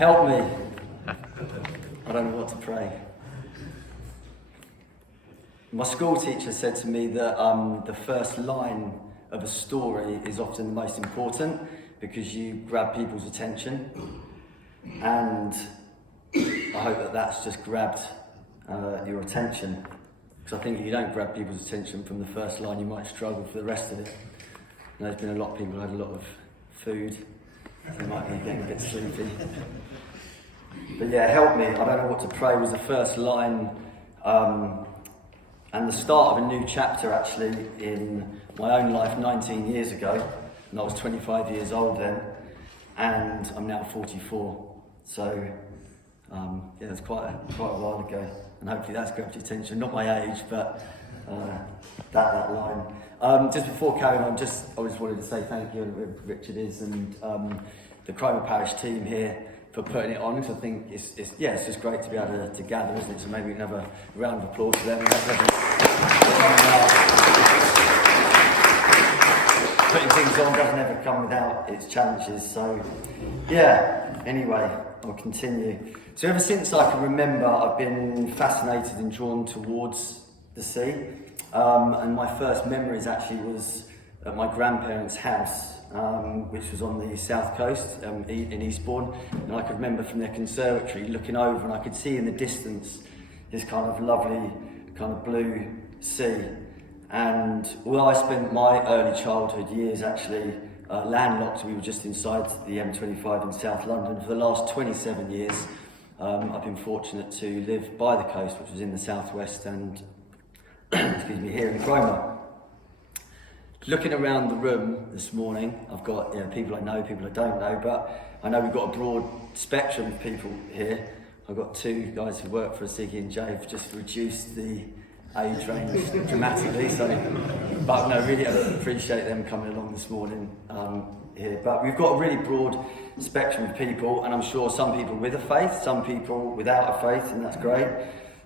Help me. I don't know what to pray. My school teacher said to me that the first line of a story is often the most important because you grab people's attention, and I hope that that's just grabbed your attention, because I think if you don't grab people's attention from the first line, you might struggle for the rest of it. And there's been a lot of people who had a lot of food, so they might be getting a bit sleepy. But yeah, help me, I don't know what to pray was the first line, and the start of a new chapter actually in my own life 19 years ago, and I was 25 years old then, and I'm now 44. So yeah, it's quite a while ago, and hopefully that's grabbed your attention. Not my age, but that line. Just before carrying on, I just wanted to say thank you, Richard is, and the Cromer Parish team here for putting it on, because I think it's just great to be able to gather, isn't it? So maybe we can have a round of applause for them. Putting things on doesn't ever come without its challenges. So yeah, anyway, I'll continue. So ever since I can remember, I've been fascinated and drawn towards the sea. And my first memories actually was at my grandparents' house, which was on the south coast in Eastbourne. And I could remember from their conservatory looking over, and I could see in the distance this kind of lovely kind of blue sea. And although I spent my early childhood years actually landlocked, we were just inside the M25 in South London. For the last 27 years, I've been fortunate to live by the coast, which was in the southwest, and excuse me, here in Cromer. Looking around the room this morning, I've got people I know, people I don't know, but I know we've got a broad spectrum of people here. I've got two guys who work for us, Ziggy and Jay, have just reduced the age range dramatically, but no, really I appreciate them coming along this morning here. But we've got a really broad spectrum of people, and I'm sure some people with a faith, some people without a faith, and that's great.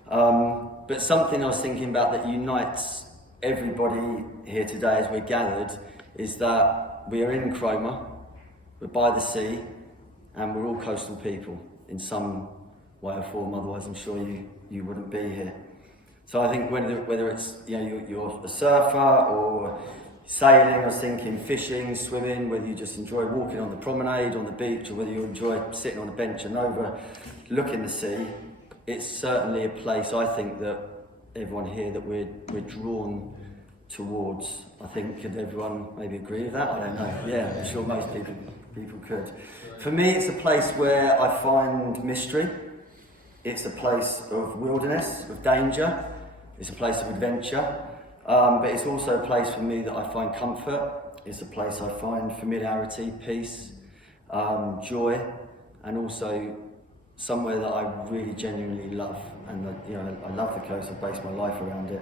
But something I was thinking about that unites everybody here today as we're gathered is that we are in Cromer, we're by the sea, and we're all coastal people in some way or form, otherwise I'm sure you wouldn't be here. So I think whether it's you're a surfer or sailing, I was thinking fishing, swimming, whether you just enjoy walking on the promenade, on the beach, or whether you enjoy sitting on a bench and overlooking the sea, it's certainly a place I think that everyone here that we're drawn towards. I think, could everyone maybe agree with that? I don't know. Yeah, I'm sure most people could. For me, it's a place where I find mystery. It's a place of wilderness, of danger. It's a place of adventure. But it's also a place for me that I find comfort. It's a place I find familiarity, peace, joy, and also somewhere that I really genuinely love. And I love the coast. I base my life around it.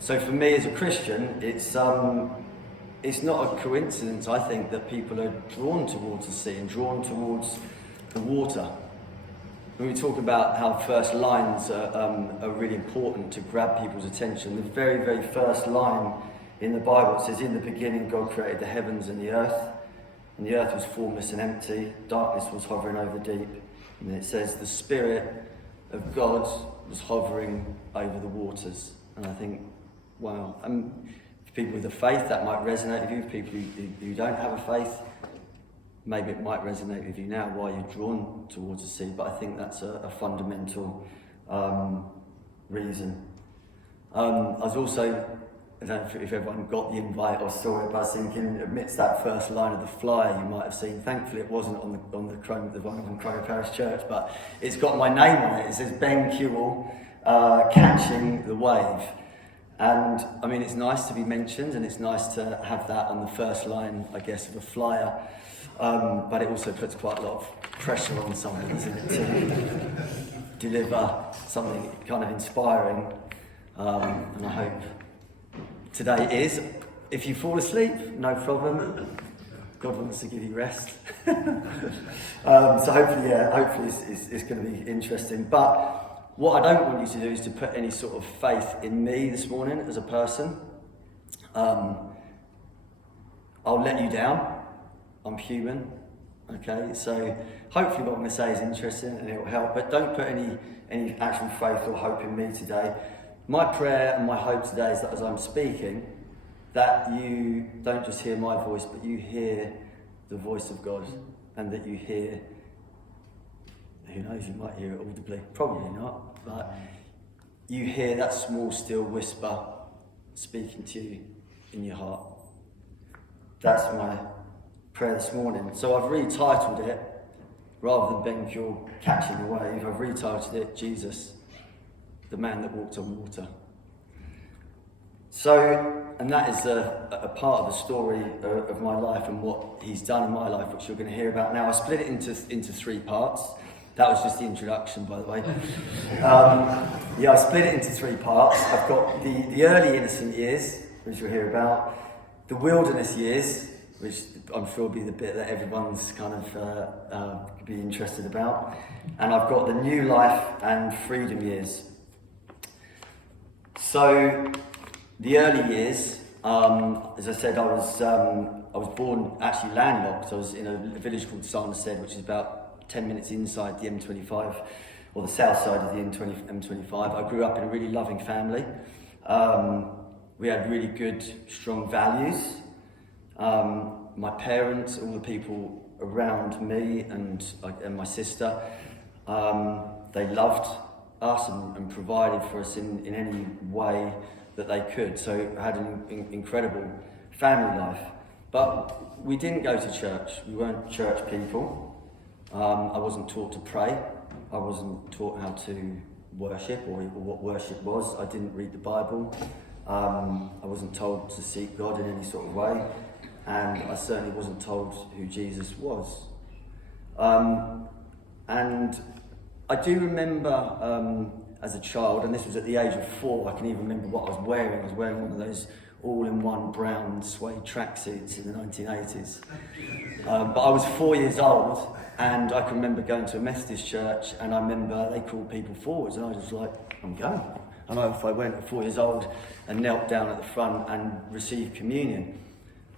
So for me as a Christian, it's not a coincidence, I think, that people are drawn towards the sea and drawn towards the water. When we talk about how first lines are really important to grab people's attention, the very, very first line in the Bible says, "In the beginning God created the heavens and the earth was formless and empty, darkness was hovering over the deep." And then it says, "The Spirit of God was hovering over the waters." And I think, wow, for people with a faith, that might resonate with you. For people who don't have a faith, maybe it might resonate with you now why you're drawn towards the sea, but I think that's a fundamental reason. I was also, I don't know if everyone got the invite or saw it, but I was thinking, amidst that first line of the flyer you might have seen, thankfully it wasn't on the one from Cromer Parish Church, but it's got my name on it. It says Ben Kewell, catching the wave. And I mean, it's nice to be mentioned, and it's nice to have that on the first line, I guess, of a flyer. But it also puts quite a lot of pressure on someone, doesn't it, to deliver something kind of inspiring. And I hope today is. If you fall asleep, no problem. God wants to give you rest. So hopefully it's going to be interesting. But what I don't want you to do is to put any sort of faith in me this morning as a person. I'll let you down. I'm human. Okay, so hopefully what I'm going to say is interesting and it will help, but don't put any actual faith or hope in me today. My prayer and my hope today is that as I'm speaking, that you don't just hear my voice, but you hear the voice of God, and that you hear, who knows, you might hear it audibly, probably not, but you hear that small still whisper speaking to you in your heart. That's my prayer this morning. So I've retitled it, rather than being pure catching the wave, I've retitled it Jesus, the man that walked on water. So, and that is a part of the story of my life and what he's done in my life, which you're going to hear about now. I split it into 3 parts. That was just the introduction, by the way. I split it into 3 parts. I've got the early innocent years, which you'll hear about, the wilderness years, which I'm sure will be the bit that everyone's kind of be interested about, and I've got the new life and freedom years. So, the early years, as I said, I was born actually landlocked. I was in a village called Sept, which is about 10 minutes inside the M25, or the south side of the M25. I grew up in a really loving family. We had really good, strong values. My parents, all the people around me and my sister, they loved us and provided for us in any way that they could. So I had an incredible family life. But we didn't go to church. We weren't church people. I wasn't taught to pray. I wasn't taught how to worship or what worship was. I didn't read the Bible. I wasn't told to seek God in any sort of way. And I certainly wasn't told who Jesus was. And I do remember as a child, and this was at the age of 4, I can even remember what I was wearing. I was wearing one of those all-in-one brown suede tracksuits in the 1980s. But I was 4 years old, and I can remember going to a Methodist church, and I remember they called people forwards, and I was just like, I'm going. I know if I went at 4 years old and knelt down at the front and received communion.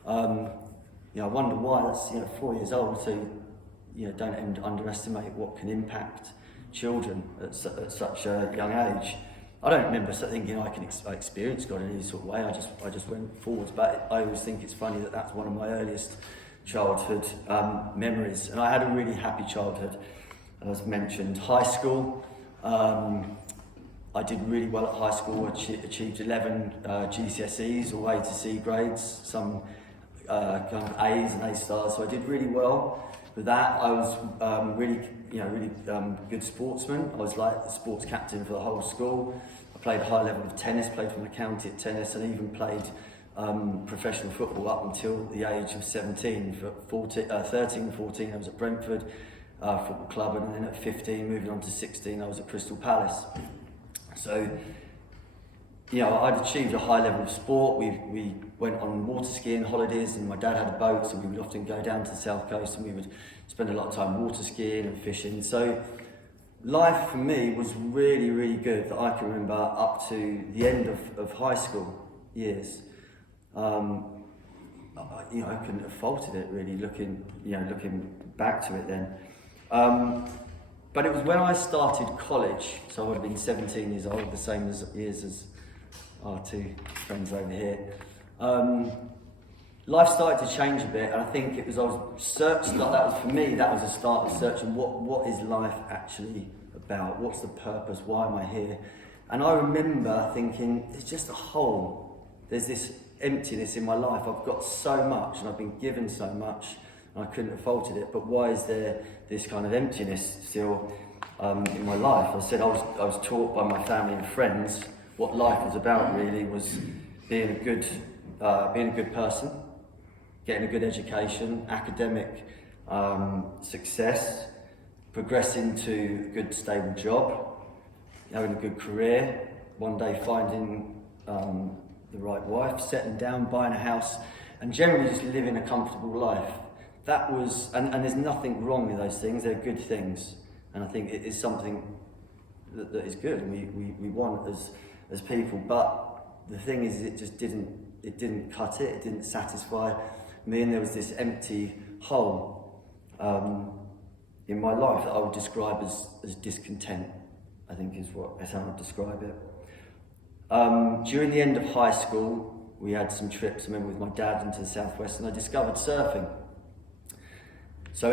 I wonder why that's 4 years old, so don't underestimate what can impact children at such a young age. I don't remember thinking I experience God in any sort of way. I just went forwards, but I always think it's funny that that's one of my earliest childhood memories, and I had a really happy childhood. As mentioned, high school. I did really well at high school. Achieved 11 GCSEs all the way to C grades, some kind of A's and A stars. So I did really well with that. I was really good sportsman. I was like the sports captain for the whole school. I played a high level of tennis, played for my county at tennis, and even played professional football up until the age of 17. For 13, 14, I was at Brentford Football Club, and then at 15, moving on to 16, I was at Crystal Palace. So, I'd achieved a high level of sport. We went on water skiing holidays, and my dad had a boat, so we would often go down to the south coast, and we would spend a lot of time water skiing and fishing. So, life for me was really, really good that I can remember up to the end of high school years. I couldn't have faulted it really, looking back to it then. But it was when I started college, so I would have been 17 years old, the same years as our 2 friends over here. Life started to change a bit, and I think that was for me, that was the start of searching what is life actually about? What's the purpose? Why am I here? And I remember thinking, there's just a hole. There's this emptiness in my life. I've got so much, and I've been given so much, and I couldn't have faulted it. But why is there this kind of emptiness still in my life? I said I was taught by my family and friends what life was about. Really, was being a good person, getting a good education, academic success, progressing to a good stable job, having a good career, one day finding the right wife, settling down, buying a house, and generally just living a comfortable life. That was, and there's nothing wrong with those things, they're good things, and I think it is something that is good, and we want as people, but the thing is, it didn't cut it didn't satisfy me, and there was this empty hole. in my life that I would describe as discontent, I think is how I would describe it. During the end of high school, we had some trips, I remember, with my dad into the southwest, and I discovered surfing. So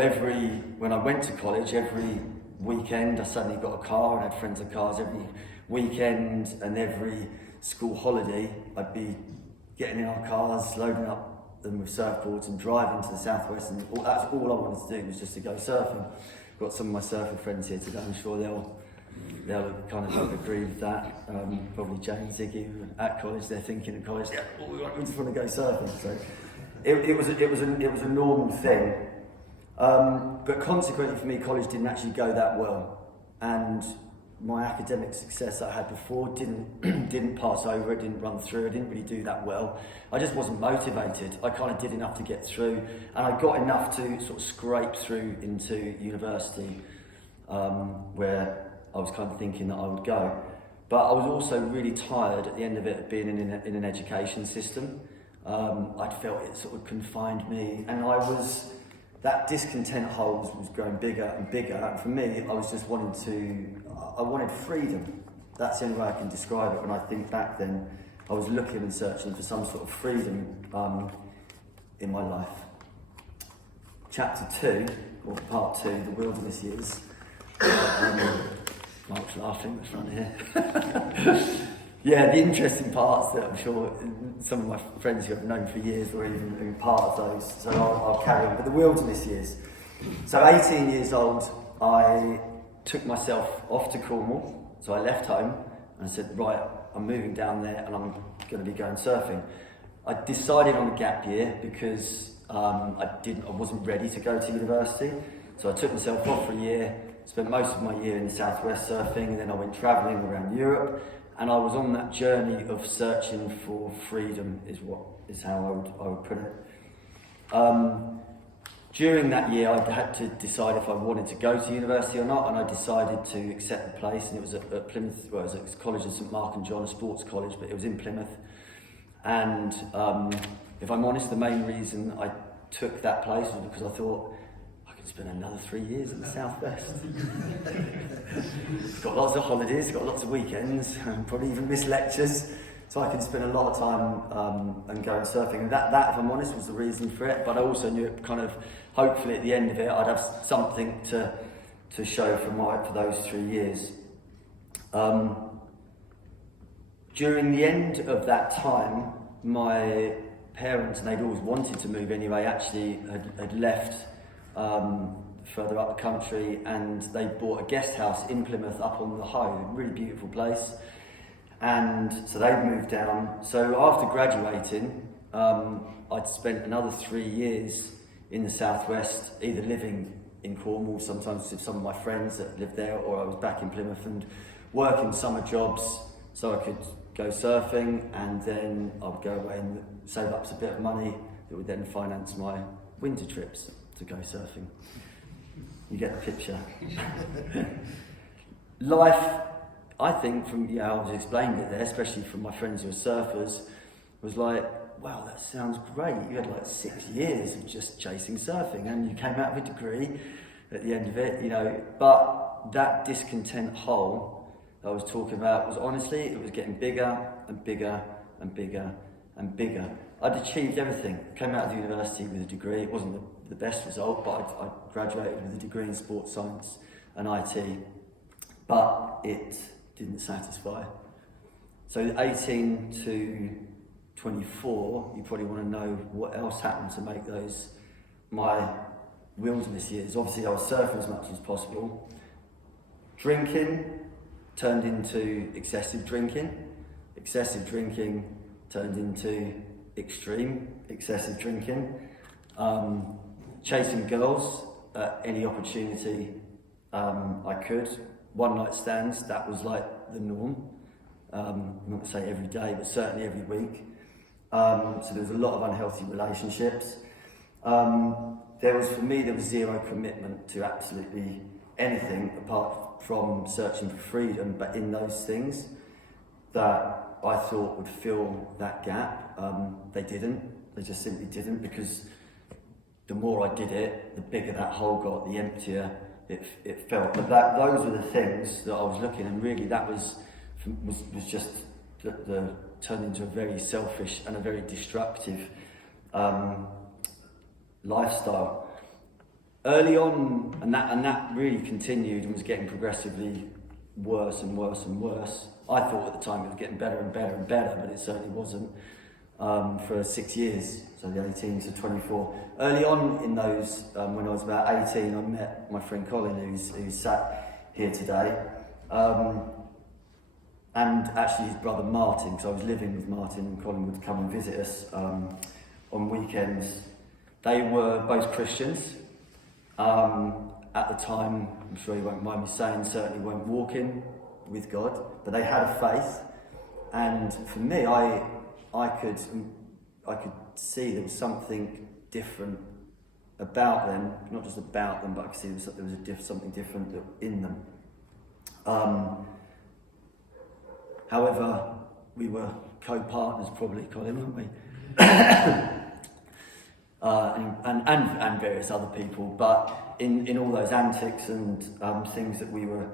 when I went to college, every weekend I suddenly got a car and had friends with cars. Every weekend and every school holiday, I'd be getting in our cars, loading up them with surfboards and driving to the southwest, and that's all I wanted to do, was just to go surfing. Got some of my surfer friends here today, I'm sure they'll kind of agree with that. Probably Jane, Ziggy, at college, they're thinking at college, yeah, we just want to go surfing. So it was a normal thing. But consequently for me, college didn't actually go that well, and my academic success that I had before didn't pass over, it didn't run through, I didn't really do that well. I just wasn't motivated. I kind of did enough to get through, and I got enough to sort of scrape through into university, where I was kind of thinking that I would go. But I was also really tired at the end of it of being in an education system. I'd felt it sort of confined me, and that discontent hole was growing bigger and bigger. And for me, I was just I wanted freedom. That's the only way I can describe it. When I think back then, I was looking and searching for some sort of freedom in my life. Chapter 2, or part 2, the wilderness years. Mark's laughing at the front here. Yeah, the interesting parts that I'm sure some of my friends who I've known for years or even been part of those, so I'll carry on. But the wilderness years. So 18 years old, I took myself off to Cornwall. So I left home and I said, right, I'm moving down there and I'm going to be going surfing. I decided on a gap year because I wasn't ready to go to university. So I took myself off for a year, spent most of my year in the southwest surfing, and then I went travelling around Europe. And I was on that journey of searching for freedom, is how I would put it. During that year, I had to decide if I wanted to go to university or not, and I decided to accept the place. And it was at Plymouth. Well, it was a college at St Mark and John, a sports college, but it was in Plymouth. And if I'm honest, the main reason I took that place was because I thought I could spend another 3 years in the southwest. It's got lots of holidays, got lots of weekends, probably even miss lectures, so I can spend a lot of time and going surfing. And that, if I'm honest, was the reason for it. But I also knew it kind of, hopefully at the end of it, I'd have something to show for those 3 years. During the end of that time, my parents, and they'd always wanted to move anyway, actually had left further up the country, and they bought a guest house in Plymouth up on the Hoe, a really beautiful place. And so they moved down. So after graduating, I'd spent another 3 years in the southwest, either living in Cornwall, sometimes with some of my friends that lived there, or I was back in Plymouth and working summer jobs so I could go surfing, and then I would go away and save up a bit of money that would then finance my winter trips to go surfing. You get the picture. Life, I think, from how I was explaining it there, especially from my friends who are surfers, was like, wow, that sounds great. You had like 6 years of just chasing surfing, and you came out with a degree at the end of it, But that discontent hole that I was talking about was, honestly, it was getting bigger and bigger and bigger and bigger. I'd achieved everything. Came out of university with a degree. It wasn't the best result, but I graduated with a degree in sports science and IT. But it didn't satisfy. So 18 to 24, you probably want to know what else happened to make those my wilderness years. Obviously, I was surfing as much as possible. Drinking turned into excessive drinking. Excessive drinking turned into extreme excessive drinking. Chasing girls at any opportunity I could. One night stands, that was like the norm. I'm not going to say every day, but certainly every week. So there was a lot of unhealthy relationships. There was zero commitment to absolutely anything apart from searching for freedom, but in those things that I thought would fill that gap, they didn't. They just simply didn't, because the more I did it, the bigger that hole got, the emptier it felt. But those were the things that I was looking, and really that was just the turned into a very selfish and a very destructive lifestyle. Early on, and that really continued and was getting progressively worse and worse and worse. I thought at the time it was getting better and better and better, but it certainly wasn't. For 6 years, so the 18 to 24. Early on in those, when I was about 18, I met my friend Colin, who's sat here today, and actually his brother Martin, because I was living with Martin, and Colin would come and visit us on weekends. They were both Christians. At the time, I'm sure you won't mind me saying, certainly weren't walking with God, but they had a faith. And for me, I could see there was something different about them, not just about them, but I could see there was something different in them. However, we were co-partners probably, Colin, weren't we? and various other people, but in all those antics and things that we were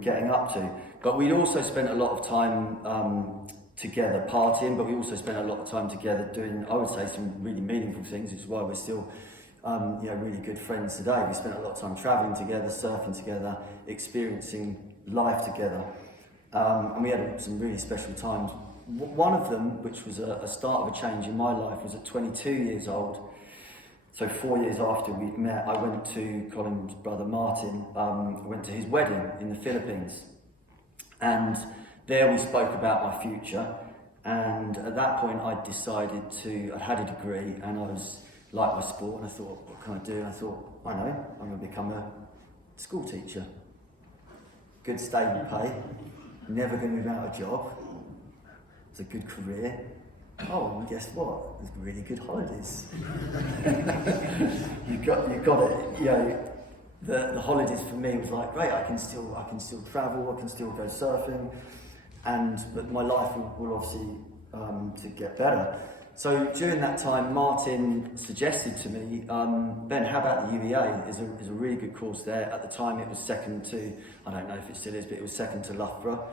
getting up to. But we'd also spent a lot of time together partying, but we also spent a lot of time together doing, I would say, some really meaningful things, which is why we're still really good friends today. We spent a lot of time travelling together, surfing together, experiencing life together, and we had some really special times. One of them, which was a start of a change in my life, was at 22 years old. So 4 years after we'd met, I went to Colin's brother Martin, I went to his wedding in the Philippines. And there we spoke about my future. And at that point I'd had a degree and I was like my sport, and I thought, what can I do? I thought, I know, I'm going to become a school teacher. Good stable pay, never going to move out of a job. It's a good career. Oh, and guess what? There's really good holidays. you got it. You know, the holidays for me was like, great. I can still travel. I can still go surfing, but my life will obviously to get better. So during that time, Martin suggested to me, Ben, how about the UEA? Is a really good course there. At the time, it was second to, I don't know if it still is, but it was second to Loughborough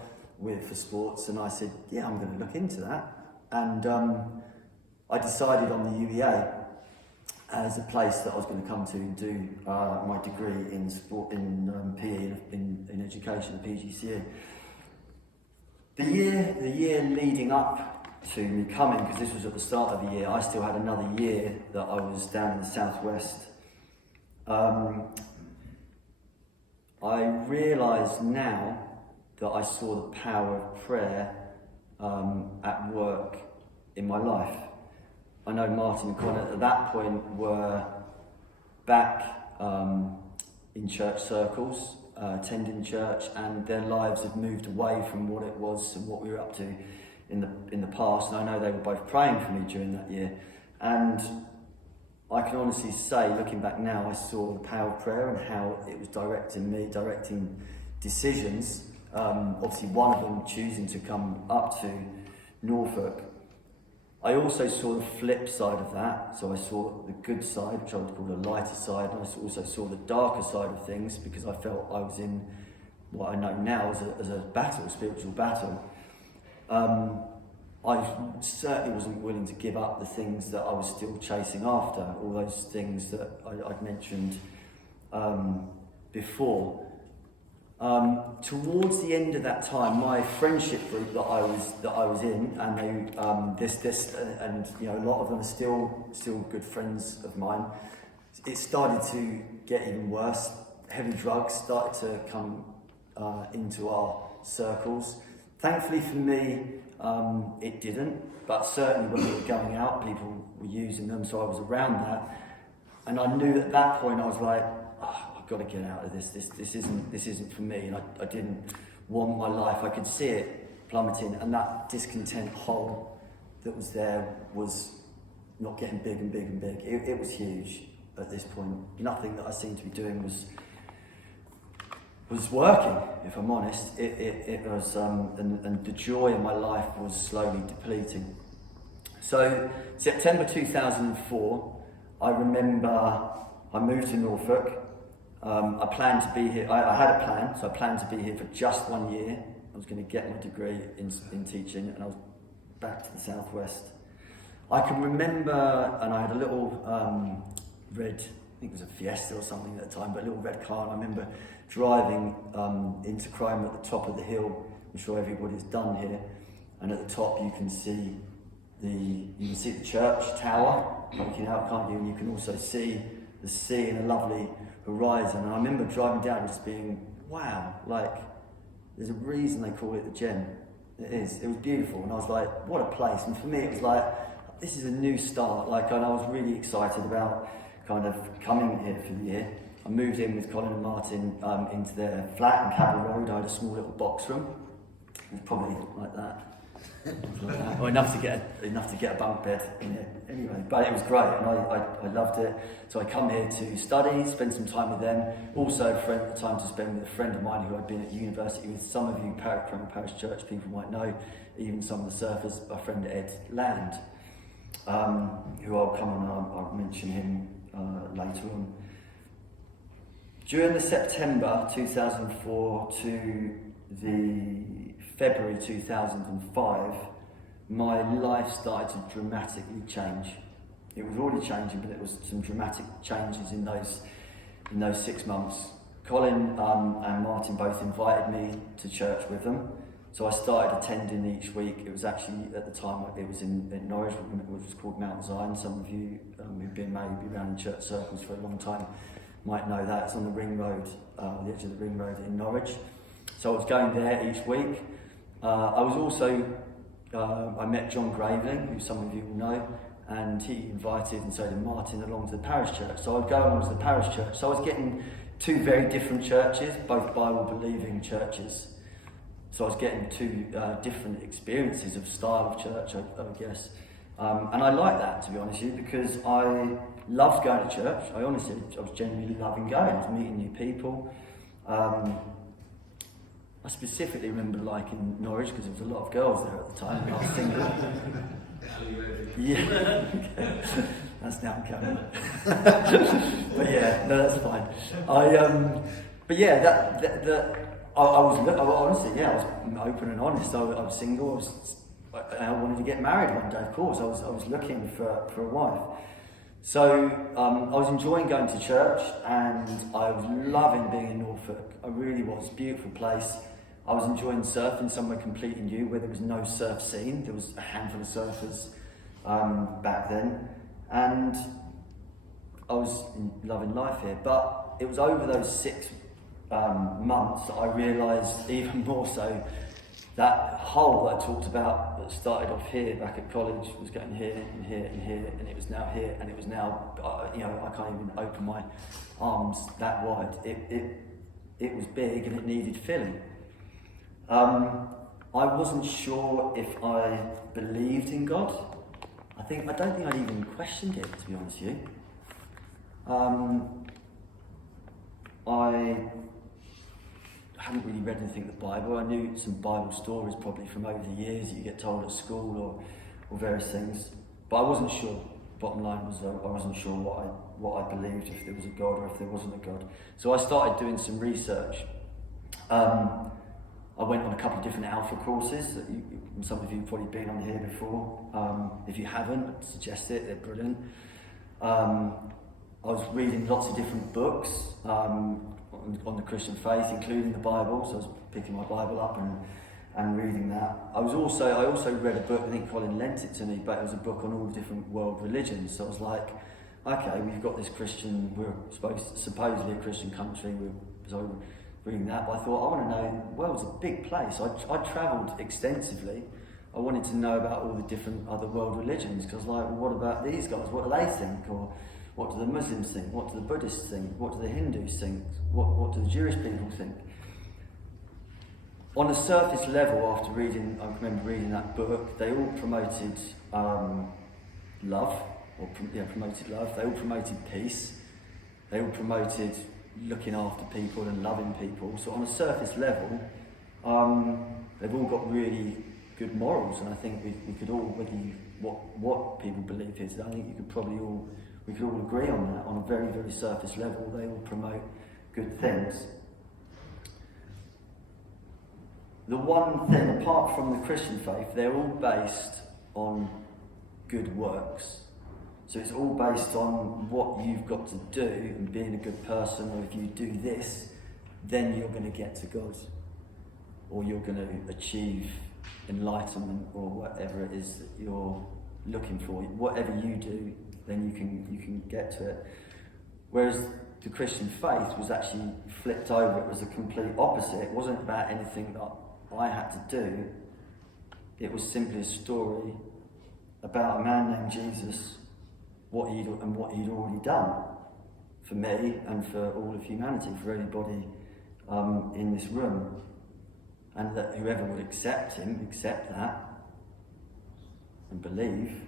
for sports. And I said, yeah, I'm going to look into that. And I decided on the UEA as a place that I was going to come to and do my degree in sport, in PE, in education, PGCE. The year leading up to me coming, because this was at the start of the year, I still had another year that I was down in the southwest. I realise now that I saw the power of prayer at work in my life. I know Martin and Colin at that point were back in church circles, attending church, and their lives had moved away from what it was and what we were up to in the past. And I know they were both praying for me during that year. And I can honestly say, looking back now, I saw the power of prayer and how it was directing decisions. Obviously one of them choosing to come up to Norfolk. I also saw the flip side of that. So I saw the good side, which I would call the lighter side, and I also saw the darker side of things, because I felt I was in what I know now as a battle, a spiritual battle. I certainly wasn't willing to give up the things that I was still chasing after, all those things that I'd mentioned before. Towards the end of that time, my friendship group that I was in, and they, and you know, a lot of them are still good friends of mine. It started to get even worse. Heavy drugs started to come into our circles. Thankfully for me, it didn't. But certainly when we were going out, people were using them, so I was around that. And I knew at that point I was like, I've got to get out of this. This isn't for me. And I didn't want my life. I could see it plummeting, and that discontent hole that was there was not getting big and big and big. It was huge at this point. Nothing that I seemed to be doing was working, if I'm honest. It was, and the joy in my life was slowly depleting. So September 2004, I remember I moved to Norfolk. I planned to be here, I had a plan, so I planned to be here for just 1 year. I was going to get my degree in teaching, and I was back to the southwest. I can remember, and I had a little red, I think it was a Fiesta or something at the time, but a little red car, and I remember driving into Cromer at the top of the hill. I'm sure everybody's done here, and at the top you can see the church tower poking out, can't you? And you can also see the sea and a lovely horizon. And I remember driving down and just being, wow, like there's a reason they call it the Gem. It is. It was beautiful, and I was like, what a place. And for me, it was like, this is a new start. Like, and I was really excited about kind of coming here for the year. I moved in with Colin and Martin into their flat in Kewell Road. I had a small little box room. It was probably like that. Well, enough to get a bunk bed in it anyway, but it was great, and I loved it. So I come here to study, spend some time with them. Also, time to spend with a friend of mine who I'd been at university with. Some of you Cromer Parish Church people might know, even some of the surfers. My friend Ed Land, who I'll come on. I'll mention him later on. During the September 2004 to the February 2005, my life started to dramatically change. It was already changing, but it was some dramatic changes in those 6 months. Colin and Martin both invited me to church with them, so I started attending each week. It was actually, at the time, it was in Norwich, which was called Mount Zion. Some of you who've been maybe around in church circles for a long time might know that. It's on the ring road, the edge of the ring road in Norwich. So I was going there each week. I was also, I met John Graveling, who some of you will know, and he invited, and so did Martin, along to the parish church. So I'd go along to the parish church. So I was getting two very different churches, both Bible-believing churches. So I was getting two different experiences of style of church, I guess. And I like that, to be honest with you, because I loved going to church. I was genuinely loving going. I was meeting new people. I specifically remember liking Norwich because there was a lot of girls there at the time, and I was single. Yeah, that's now coming. But yeah, no, that's fine. But yeah, I was honestly, I was open and honest. I was single. I wanted to get married one day, of course. I was looking for a wife. So I was enjoying going to church, and I was loving being in Norfolk. I really was. Beautiful place. I was enjoying surfing somewhere completely new where there was no surf scene. There was a handful of surfers back then, and I was loving life here. But it was over those 6 months that I realised even more so that hole that I talked about that started off here back at college was going here and here and here, and it was now here, and it was now, I can't even open my arms that wide. It was big and it needed filling. I wasn't sure if I believed in God. I don't think I'd even questioned it, to be honest with you. I hadn't really read anything in the Bible. I knew some Bible stories probably from over the years that you get told at school or various things, but I wasn't sure. Bottom line was I wasn't sure what I believed, if there was a God or if there wasn't a God. So I started doing some research. I went on a couple of different alpha courses that some of you have probably been on here before. If you haven't, I'd suggest it, they're brilliant. I was reading lots of different books on the Christian faith, including the Bible, so I was picking my Bible up and reading that. I also read a book, I think Colin lent it to me, but it was a book on all the different world religions. So I was like, okay, we've got this Christian, we're supposedly a Christian country, so reading that, but I thought, I want to know, the world's a big place. I travelled extensively. I wanted to know about all the different other world religions, because I was like, well, what about these guys? What do they think? Or what do the Muslims think? What do the Buddhists think? What do the Hindus think? What do the Jewish people think? On a surface level, I remember reading that book, they all promoted love, promoted love. They all promoted peace. They all promoted looking after people and loving people. So on a surface level, they've all got really good morals, and I think we could all, what people believe here today, I think you could probably all We could all agree on that on a very, very surface level. They all promote good things. The one thing, apart from the Christian faith, they're all based on good works. So it's all based on what you've got to do and being a good person, or if you do this, then you're going to get to God, or you're going to achieve enlightenment, or whatever it is that you're looking for. Whatever you do, then you can get to it. Whereas the Christian faith was actually flipped over. It was the complete opposite. It wasn't about anything that I had to do. It was simply a story about a man named Jesus, what he'd already done for me and for all of humanity, for everybody in this room, and that whoever would accept him, accept that, and believe,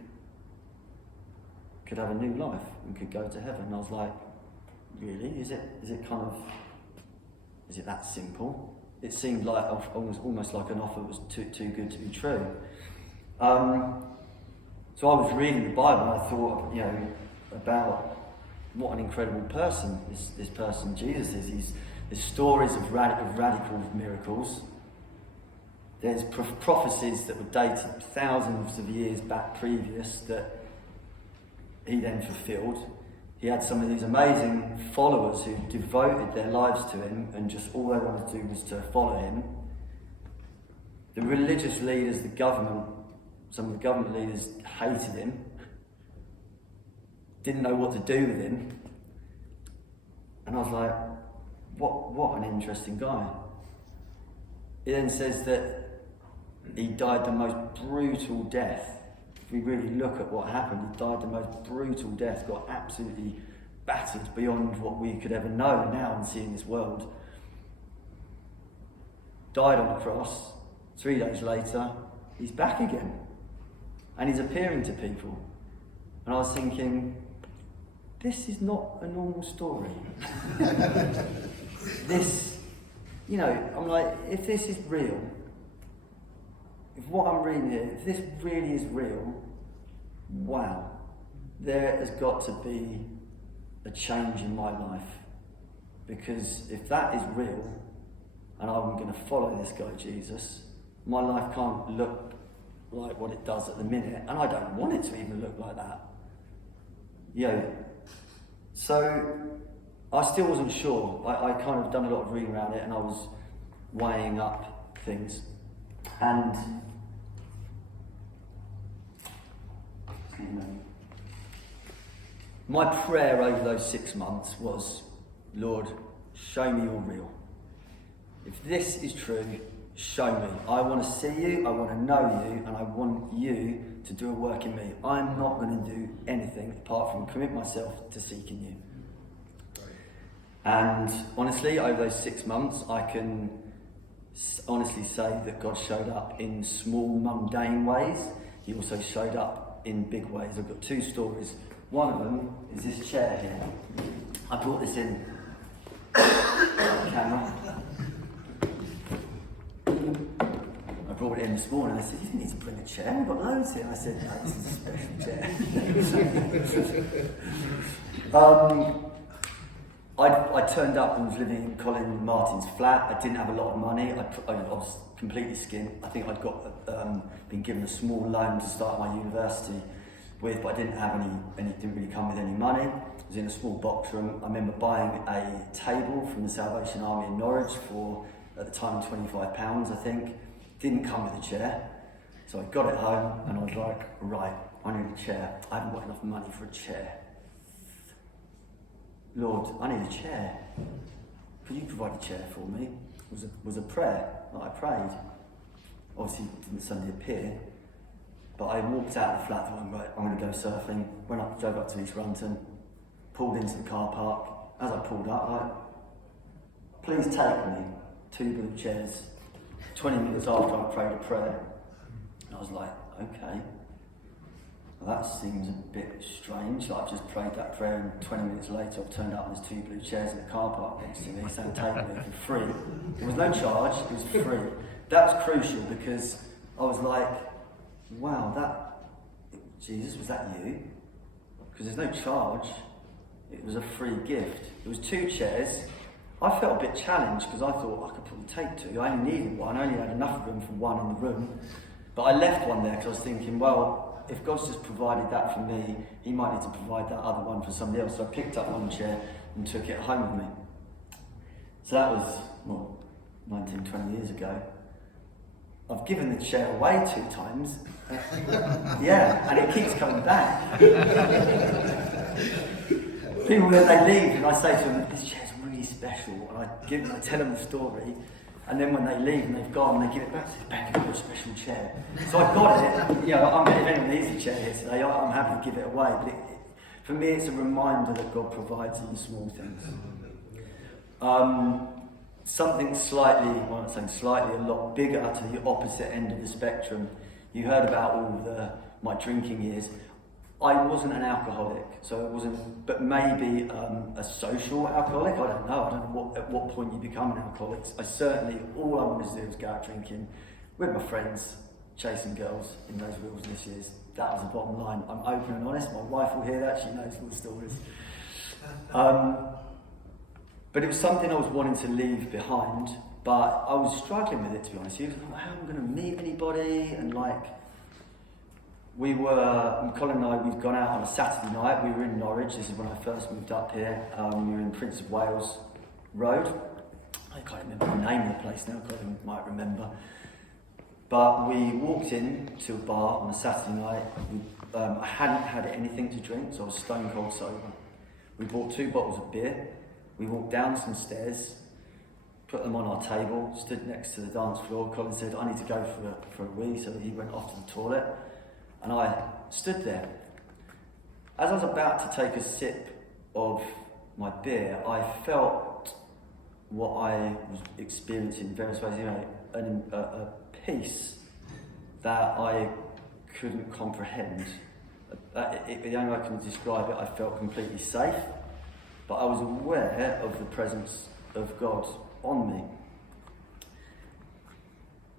could have a new life and could go to heaven. And I was like, really? Is it that simple? It seemed like almost like an offer that was too good to be true. So I was reading the Bible and I thought, about what an incredible person this person Jesus is. There's stories of radical miracles. There's prophecies that were dated thousands of years back previous that he then fulfilled. He had some of these amazing followers who devoted their lives to him, and just all they wanted to do was to follow him. The religious leaders, the government, some of the government leaders hated him, didn't know what to do with him. And I was like, what an interesting guy. It then says that he died the most brutal death. If we really look at what happened, he died the most brutal death, got absolutely battered beyond what we could ever know now and see in this world. Died on the cross. 3 days later, he's back again. And he's appearing to people. And I was thinking, this is not a normal story. I'm like, if this is real, if what I'm reading here, if this really is real, wow, there has got to be a change in my life. Because if that is real, and I'm going to follow this guy Jesus, my life can't look like what it does at the minute, and I don't want it to even look like that. So I still wasn't sure. I kind of done a lot of reading around it, and I was weighing up things. And my prayer over those 6 months was, Lord, show me you're real. If this is true, show me. I want to see you, I want to know you, and I want you to do a work in me. I'm not going to do anything apart from commit myself to seeking you. And honestly, over those 6 months, I can honestly say that God showed up in small, mundane ways. He also showed up in big ways. I've got 2 stories. One of them is this chair here. I brought this in on camera. I brought it in this morning. I said, you didn't need to bring a chair, we've got loads here. I said, no, this is a special chair. I turned up and was living in Colin Martin's flat. I didn't have a lot of money. I was completely skint. I think I'd been given a small loan to start my university with, but I didn't have didn't really come with any money. I was in a small box room. I remember buying a table from the Salvation Army in Norwich for, at the time, £25, I think. Didn't come with a chair. So I got it home and I was like, right, I need a chair. I haven't got enough money for a chair. Lord, I need a chair. Could you provide a chair for me? It was a prayer that I prayed. Obviously it didn't suddenly appear, but I walked out of the flat, thought, right, I'm going to go surfing. Drove up to East Runton, pulled into the car park. As I pulled up, please take me. 2 blue chairs. 20 minutes after I prayed a prayer, and I was like, okay, well, that seems a bit strange. Like, I've just prayed that prayer, and 20 minutes later I've turned up and there's 2 blue chairs in the car park next to me, so take me for free. There was no charge, it was free. That was crucial because I was like, wow, Jesus, was that you? because there's no charge. It was a free gift. It was 2 chairs. I felt a bit challenged because I thought I could probably take 2. I only needed 1. I only had enough room for 1 in the room. But I left 1 there because I was thinking, well, if God's just provided that for me, he might need to provide that other 1 for somebody else. So I picked up 1 chair and took it home with me. So that was, 19, 20 years ago. I've given the chair away 2 times. Yeah, and it keeps coming back. People, when they leave, and I say to them, this chair's really special, and I tell them the story, and then when they leave and they've gone, they give it back to the bank of a special chair. So I've got it. If anyone needs a chair here today, I'm happy to give it away. But for me, it's a reminder that God provides in the small things. Something slightly, well, I'm not saying slightly, a lot bigger to the opposite end of the spectrum. You heard about all my drinking years. I wasn't an alcoholic, so it wasn't, but maybe a social alcoholic. I don't know at what point you become an alcoholic. All I wanted to do was go out drinking with my friends, chasing girls in those wilderness years. That was the bottom line. I'm open and honest. My wife will hear that. She knows all the stories. But it was something I was wanting to leave behind, but I was struggling with it, to be honest. How am I going to meet anybody? And Colin and I, we'd gone out on a Saturday night. We were in Norwich. This is when I first moved up here. We were in Prince of Wales Road. I can't remember the name of the place now. Colin might remember. But we walked in to a bar on a Saturday night. I hadn't had anything to drink, so I was stone cold sober. We bought 2 bottles of beer. We walked down some stairs, put them on our table, stood next to the dance floor. Colin said, I need to go for a wee, so he went off to the toilet. And I stood there. As I was about to take a sip of my beer, I felt what I was experiencing in various ways, a peace that I couldn't comprehend. The only way I can describe it, I felt completely safe, but I was aware of the presence of God on me.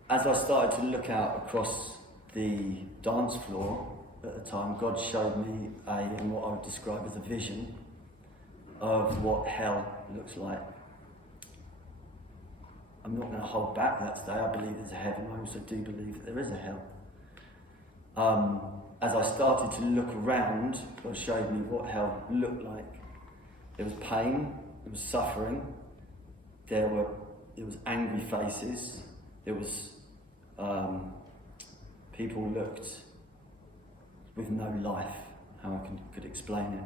As I started to look out across the dance floor at the time, God showed me what I would describe as a vision of what hell looks like. I'm not going to hold back that today. I believe there's a heaven. I also do believe that there is a hell. As I started to look around, God showed me what hell looked like. There was pain, there was suffering, there was angry faces, there was people looked with no life, how I could explain it.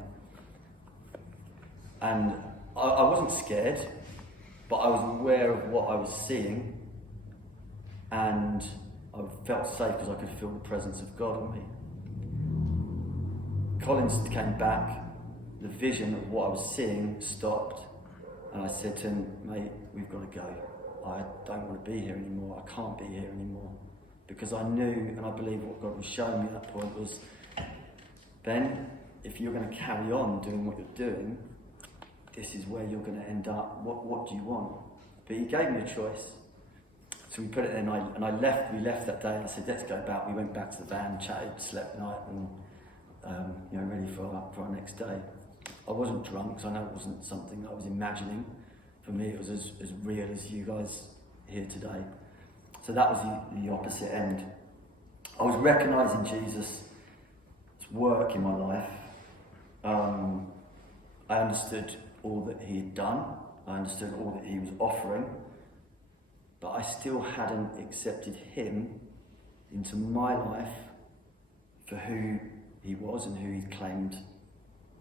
And I wasn't scared, but I was aware of what I was seeing, and I felt safe because I could feel the presence of God on me. Collins came back, the vision of what I was seeing stopped, and I said to him, mate, we've got to go. I don't want to be here anymore, I can't be here anymore. Because I knew, and I believe what God was showing me at that point was, Ben, if you're going to carry on doing what you're doing, this is where you're going to end up. What do you want? But he gave me a choice. So we put it in, and we left that day, and I said, let's go back. We went back to the van, chatted, slept the night, and ready for our next day. I wasn't drunk, because I know it wasn't something that I was imagining. For me, it was as real as you guys here today. So that was the opposite end. I was recognising Jesus' work in my life. I understood all that he had done. I understood all that he was offering. But I still hadn't accepted him into my life for who he was and who he claimed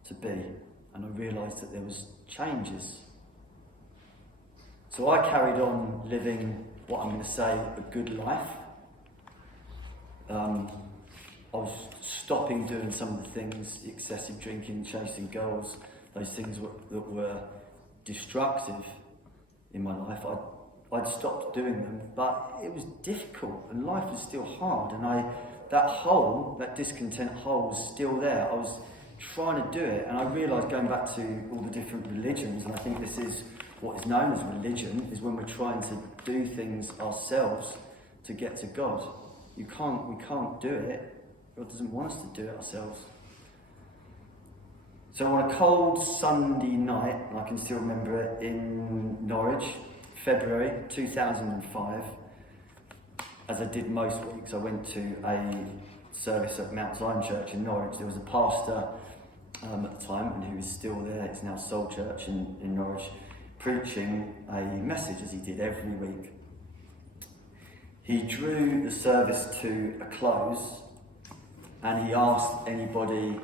to be. And I realised that there was changes. So I carried on living what I'm going to say, a good life. I was stopping doing some of the things, excessive drinking, chasing girls, those things that were destructive in my life. I'd stopped doing them, but it was difficult and life was still hard, and that discontent hole was still there. I was trying to do it, and I realised, going back to all the different religions, and I think this is what is known as religion, is when we're trying to do things ourselves to get to God. We can't do it. God doesn't want us to do it ourselves. So on a cold Sunday night, and I can still remember it, in Norwich, February 2005, as I did most weeks, I went to a service at Mount Zion Church in Norwich. There was a pastor at the time, and he was still there. It's now Soul Church in Norwich, preaching a message as he did every week. He drew the service to a close, and he asked anybody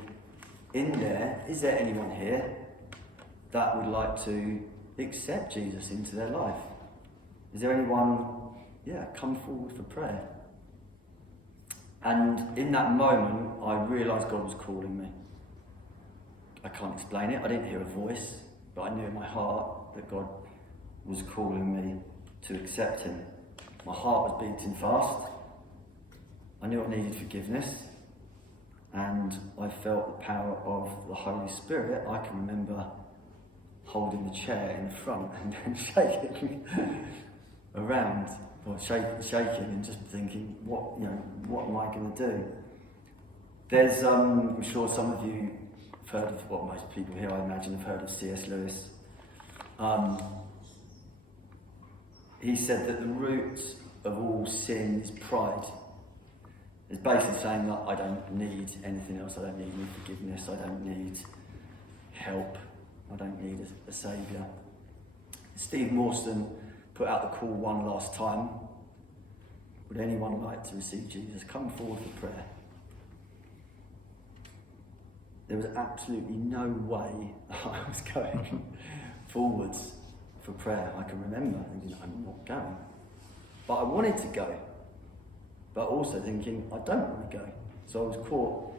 in there, is there anyone here that would like to accept Jesus into their life? Is there anyone, come forward for prayer? And in that moment, I realised God was calling me. I can't explain it. I didn't hear a voice, but I knew in my heart that God was calling me to accept him. My heart was beating fast. I knew I needed forgiveness. And I felt the power of the Holy Spirit. I can remember holding the chair in front and then shaking around, or shaking and just thinking, what am I going to do? There's, I'm sure some of you have heard of, well, most people here, I imagine, have heard of C.S. Lewis. He said that the root of all sin is pride. It's basically saying that I don't need anything else. I don't need any forgiveness. I don't need help. I don't need a saviour. Steve Mawson put out the call one last time. Would anyone like to receive Jesus? Come forward for prayer. There was absolutely no way I was going forwards for prayer. I can remember thinking, I'm not going. But I wanted to go. But also thinking, I don't want to go. So I was caught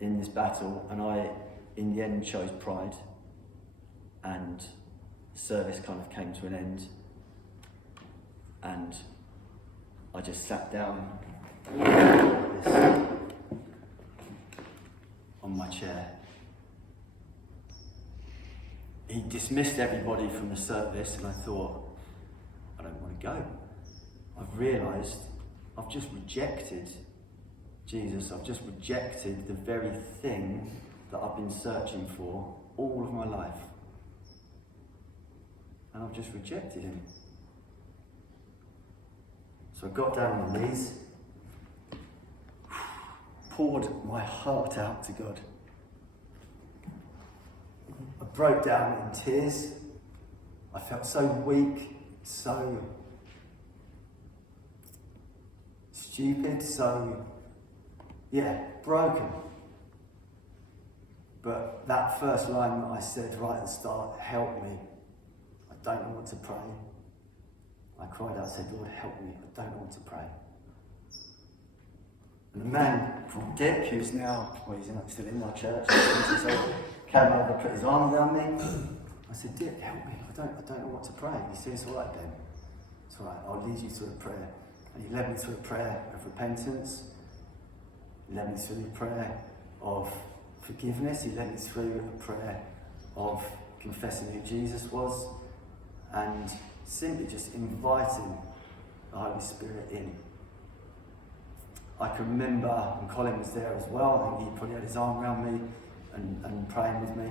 in this battle, and I, in the end, chose pride. And service kind of came to an end. And I just sat down on my chair. He dismissed everybody from the service, and I thought, I don't want to go. I've realised I've just rejected Jesus. I've just rejected the very thing that I've been searching for all of my life. And I've just rejected him. So I got down on my knees, poured my heart out to God. I broke down in tears. I felt so weak, so stupid, so, broken. But that first line that I said right at the start, help me, I don't know what to pray. I cried out, I said, Lord, help me, I don't know what to pray. And the man called Dick, who's now, he's still in my church, came over, put his arm around me. I said, Dick, help me, I don't know what to pray. He said, it's all right, Ben. It's all right, I'll lead you through a prayer. And he led me through a prayer of repentance. He led me through a prayer of forgiveness. He led me through a prayer of confessing who Jesus was, and simply just inviting the Holy Spirit in. I can remember, and Colin was there as well, I think he probably had his arm around me and praying with me.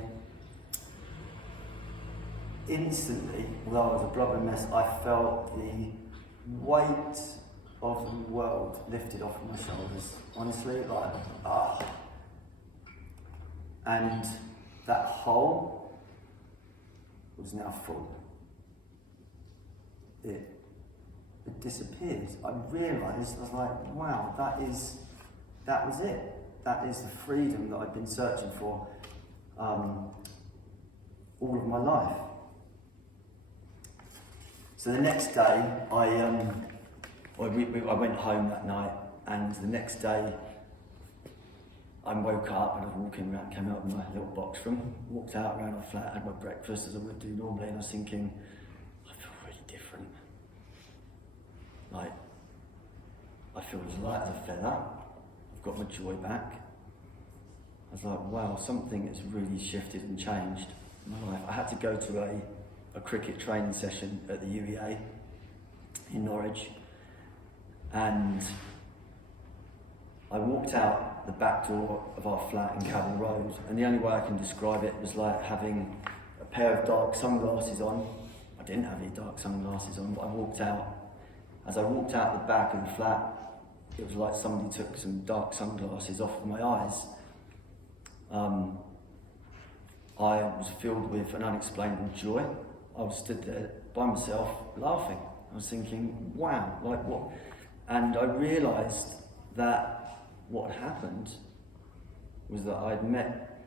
Instantly, although I was a blobbering mess, I felt the weight of the world lifted off my shoulders. Honestly, And that hole was now full. It disappeared. I realised, I was like, wow, that was it. That is the freedom that I've been searching for all of my life. So the next day, I went home that night, and the next day I woke up and I was walking around, came out of my little box room, walked out around our flat, had my breakfast as I would do normally, and I was thinking, I feel really different. Like, I feel as light as a feather, I've got my joy back. I was like, wow, something has really shifted and changed in my life. I had to go to a cricket training session at the UEA in Norwich, and I walked out out the back door of our flat in Kewell Road, and the only way I can describe it was like having a pair of dark sunglasses on. I didn't have any dark sunglasses on, but I walked out. As I walked out the back of the flat, it was like somebody took some dark sunglasses off of my eyes. I was filled with an unexplainable joy. I was stood there by myself laughing. I was thinking, wow, like what? And I realised that what happened was that I'd met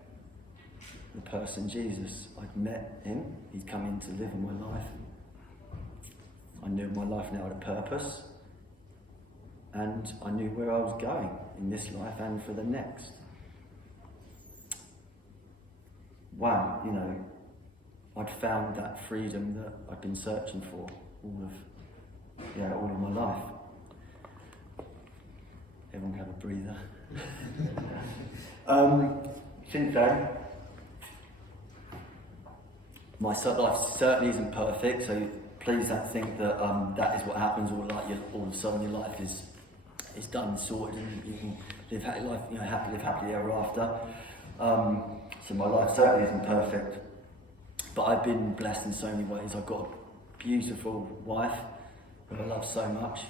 the person Jesus. I'd met him. He'd come in to live in my life. I knew my life now had a purpose, and I knew where I was going in this life and for the next. Wow, you know, I'd found that freedom that I'd been searching for all of my life. Everyone can have a breather. Since then, my life certainly isn't perfect, so please don't think that that is what happens, or like all of a sudden your life is done, sorted, and you can live happy life, live happily ever after. So my life certainly isn't perfect, but I've been blessed in so many ways. I've got a beautiful wife who I love so much.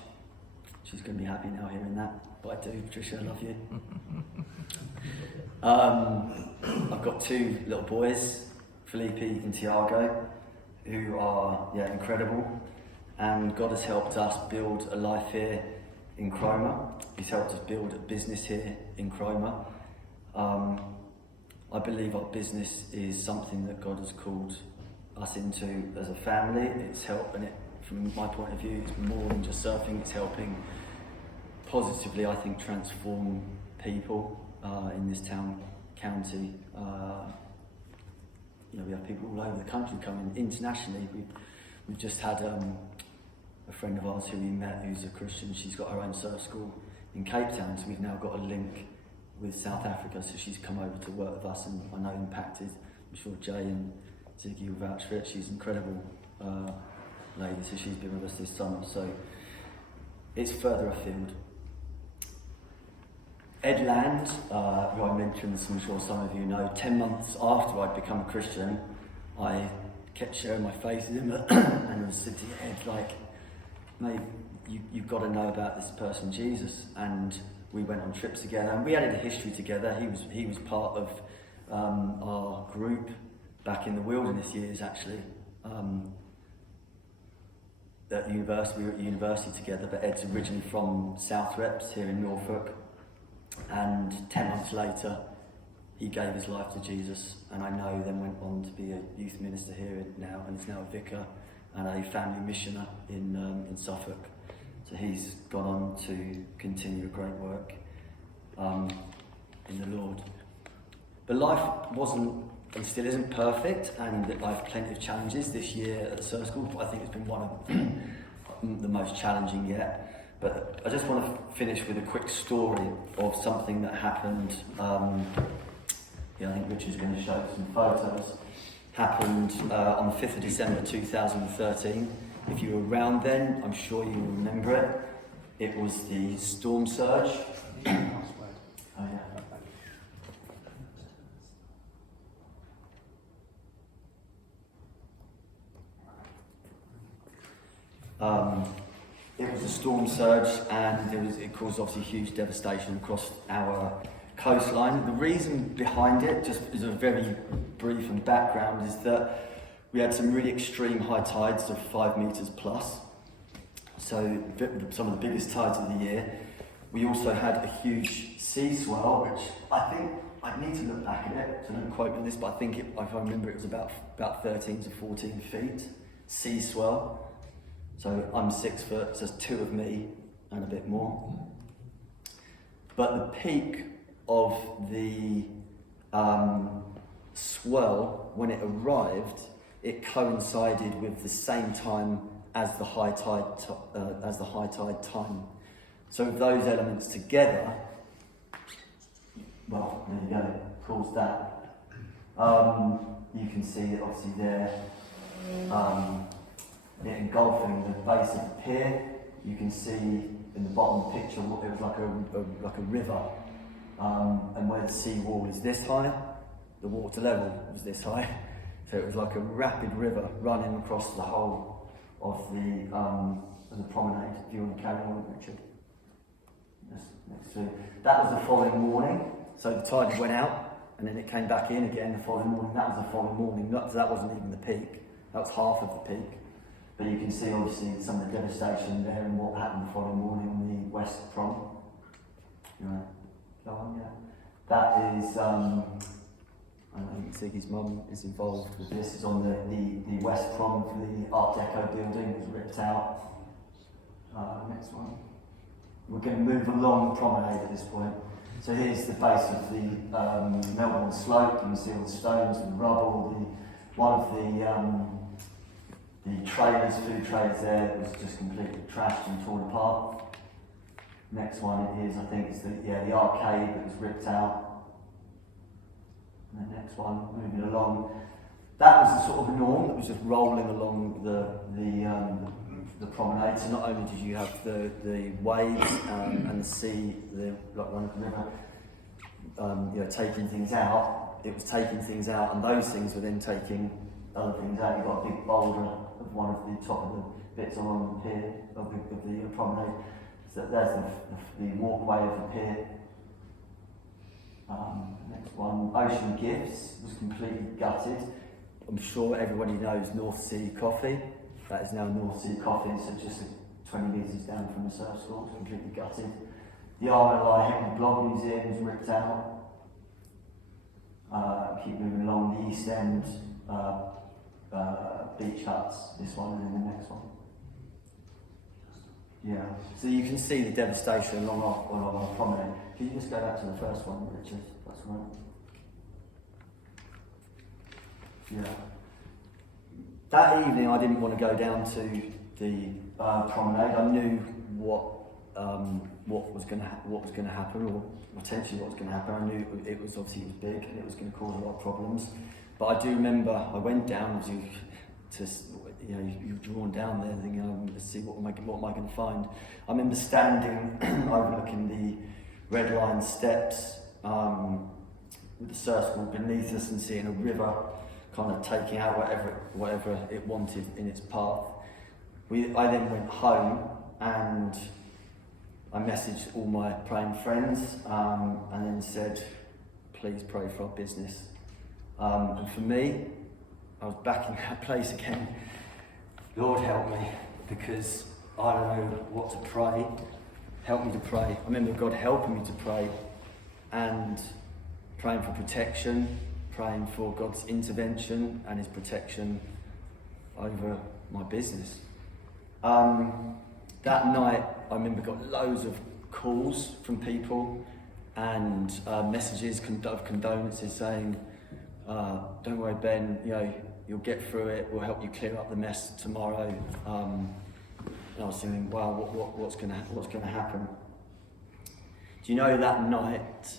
She's going to be happy now hearing that, but I do. Patricia, I love you. I've got two little boys, Felipe and Tiago, who are incredible, and God has helped us build a life here in Cromer. He's helped us build a business here in Cromer. I believe our business is something that God has called us into as a family. It's helping it, from my point of view, it's more than just surfing, it's helping positively, I think, transform people in this county. We have people all over the country coming internationally. We've just had a friend of ours who we met who's a Christian. She's got her own surf school in Cape Town, so we've now got a link with South Africa, so she's come over to work with us, and I know impacted. I'm sure Jay and Ziggy will vouch for it. She's an incredible lady, so she's been with us this summer, so it's further afield. Ed Land, who I mentioned, I'm sure some of you know, 10 months after I'd become a Christian, I kept sharing my faith with him and I said to Ed, like, mate, you've got to know about this person, Jesus. And we went on trips together, and we had a history together. He was part of our group back in the wilderness years, actually. At university, we were at university together, but Ed's originally from South Reps here in Norfolk. And 10 months later, he gave his life to Jesus, and I know then went on to be a youth minister here now, and is now a vicar and a family missioner in Suffolk. So he's gone on to continue a great work in the Lord. But life wasn't and still isn't perfect, and I have plenty of challenges this year at the surf school, but I think it's been one of the most challenging yet. But I just want to finish with a quick story of something that happened. I think Richard's going to show some photos. Happened on the 5th of December 2013. If you were around then, I'm sure you will remember it. It was the storm surge. It was a storm surge, and it caused obviously huge devastation across our coastline. The reason behind it, just as a very brief and background, is that we had some really extreme high tides of 5 metres plus. So some of the biggest tides of the year. We also had a huge sea swell, which I think, I need to look back at it, so don't quote me on this, but I think if I remember it was about 13 to 14 feet sea swell. So I'm 6 foot, so there's 2 of me and a bit more. But the peak of the swell, when it arrived, it coincided with the same time as the high tide time. So with those elements together, well, there you go, caused that. You can see it obviously there. It engulfing the base of the pier. You can see in the bottom picture what it was like a river and where the sea wall is this high, the water level was this high. So it was like a rapid river running across the whole of the promenade. If you want to carry on, Richard. That was the following morning. So the tide went out, and then it came back in again the following morning. That was the following morning. That wasn't even the peak. That was half of the peak. But you can see obviously some of the devastation there and what happened the following morning on the west prom. Right. Go on, yeah. That is, I think Ziggy's mum is involved with this. It's on the west prom for the Art Deco building. It was ripped out. Next one. We're going to move along the promenade at this point. So here's the base of the Melbourne slope. You can see all the stones and rubble. One of the trailers, food trailers there, was just completely trashed and torn apart. Next one is, I think, it's the arcade that was ripped out. And the next one, moving along. That was the sort of norm that was just rolling along the promenade. So not only did you have the waves and the sea, like one of the river, taking things out. It was taking things out, and those things were then taking other things out. You've got a big boulder of one of the top of the bits along the pier of the promenade. So there's the walkway of the pier. Next one, Ocean Gifts was completely gutted. I'm sure everybody knows North Sea Coffee. That is now North Sea Coffee, so just 20 metres down from the surf school, completely gutted. The RLI Blog Museum was ripped out. Keep moving along, the East End beach huts, this one and then the next one. Yeah, so you can see the devastation along our promenade. Can you just go back to the first one, Richard? That's right. Yeah. That evening, I didn't want to go down to the promenade. I knew what was going to happen, or potentially what was going to happen. I knew it was obviously big and it was going to cause a lot of problems. But I do remember I went down you're drawn down there, thinking, let's see what am I going to find. I remember standing overlooking the red line steps with the surf school beneath us and seeing a river kind of taking out whatever it wanted in its path. I then went home and I messaged all my praying friends and then said, please pray for our business. And for me, I was back in that place again. Lord help me, because I don't know what to pray. Help me to pray. I remember God helping me to pray and praying for protection, praying for God's intervention and his protection over my business. That night, I remember got loads of calls from people and messages of condolences saying, don't worry, Ben, you'll get through it, we'll help you clear up the mess tomorrow. And I was thinking, wow, what's going to happen? Do you know that night,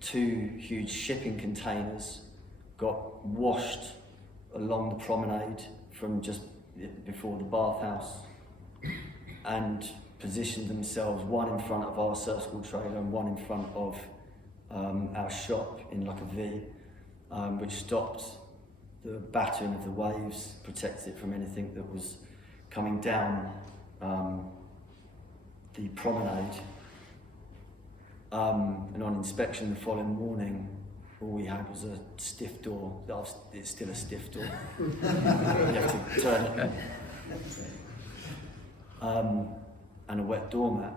2 huge shipping containers got washed along the promenade from just before the bathhouse and positioned themselves, one in front of our surf school trailer and one in front of our shop in like a V, which stopped the battering of the waves, protected it from anything that was coming down the promenade. And on inspection the following morning, all we had was a stiff door. It's still a stiff door. You have to turn it. And a wet doormat.